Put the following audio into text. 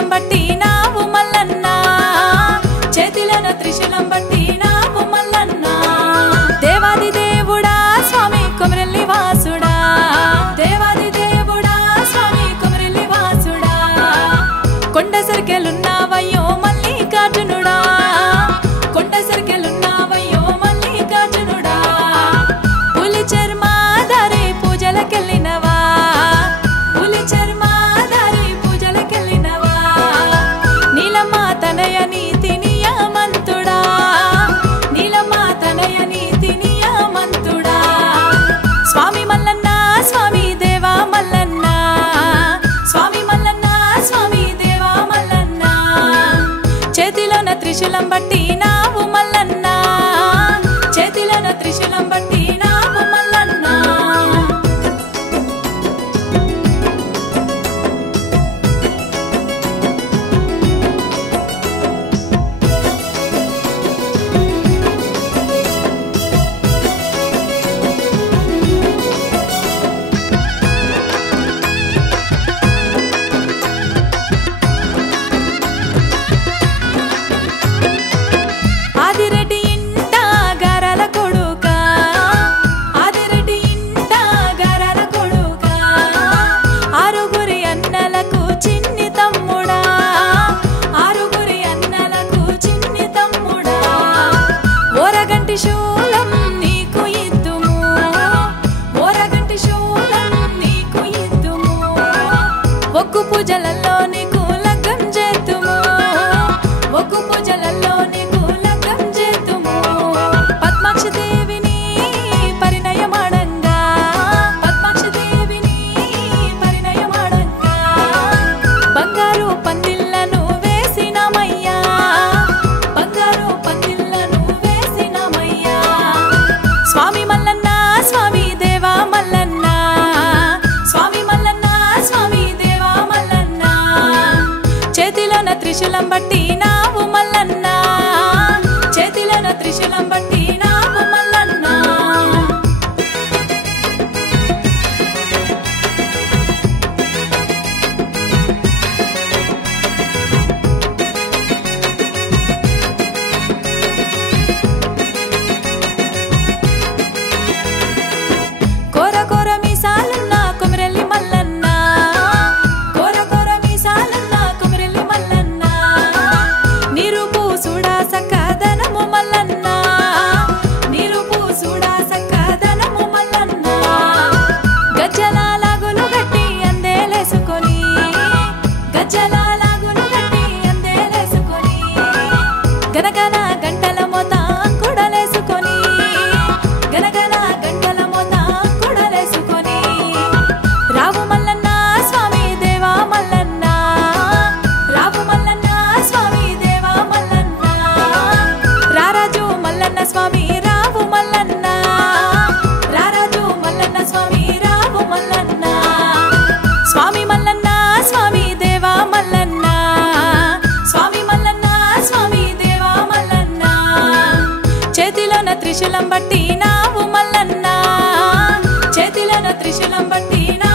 త్రిశూలం పట్టినావు మల్లన్న చేతిలోన త్రిశూలం పట్టినావు మల్లన్న దేవాది దేవుడా స్వామి కొమరెల్లి వాసుడా దేవాది దేవుడా స్వామి కొమరెల్లి వాసుడా కొండ సర్కెలున్నావయ్యో మల్లికార్జునుడా కొండ సర్కెలున్నావయ్యో మల్లికార్జునుడా పులి చర్మాధారి పూజలకెళ్ళినవా పులి చర్మాధారి పూజలకెళ్ళినవా నీలమ్మ తనయ నీతి నియమంతుడా నీలమ్మ తనయ నీతి నియమంతుడా స్వామి మల్లన్న స్వామి దేవా మల్లన్న స్వామి మల్లన్న స్వామి దేవా మల్లన్న చేతిలోన త్రిశూలం పట్టినావు మల్లన్న చేతిలోన త్రిశూలం పట్టినావు మల్లన్న ఆదిరెడ్డి ఇంట గారాల కొడుకా ఆదిరెడ్డి ఇంట గారాల కొడుకా ఆరుగురి అన్నలకు చిన్ని తమ్ముడా ఆరుగురి అన్నలకు చిన్ని తమ్ముడా ఓరగంటి శూలం నీకు ఇద్దుము ఓరగంటి శూలం నీకు ఇద్దుము ఒగ్గు పూజలలో నీకు లగ్గం చేద్దుము ఒగ్గు పూజలలో నీకు లగ్గం చేద్దుము పద్మాక్షి దేవిని పరిణయమాడంగా పద్మాక్షి దేవిని పరిణయమాడంగా బంగారు పందిళ్ళను వేసినమయ్యా బంగారు పందిళ్ళను వేసినమయ్యా స్వామి మల్లన్న స్వామి దేవా మల్లన్న స్వామి మల్లన్న స్వామి దేవా మల్లన్న చేతిలోన త్రిశూలం పట్టినావు మల్లన్న చేతిలోన త్రిశూలం పట్టినావు మల్లన్న కోర కోర మీసాలున్న కొమరెల్లి మల్లన్న కోర కోర మీసాలున్న కొమరెల్లి మల్లన్న నిరుపు చూడా సక్కదనము మల్లన్న నిరుపు చూడా సక్కదనము మల్లన్న గజ్జల లాగులు గట్టి అందేలేసుకొని గజ్జల లాగులు గట్టి అందేలేసుకొని గనగన గంటల మోత కూడలేసుకొని గనగన గంటల మోత కూడలేసుకొని రావు మల్లన్న స్వామి దేవా మల్లన్న రావు మల్లన్న స్వామి దేవా మల్లన్న రారాజు మల్లన్న స్వామి రావు మల్లన్న రారాజు మల్లన్న స్వామి రావు మల్లన్న స్వామి మల్లన్న స్వామి దేవా మల్లన్న స్వామి మల్లన్న స్వామి దేవా మల్లన్న చేతిలోన త్రిశూలం పట్టినావు మల్లన్న చేతిలోన త్రిశూలం పట్టినా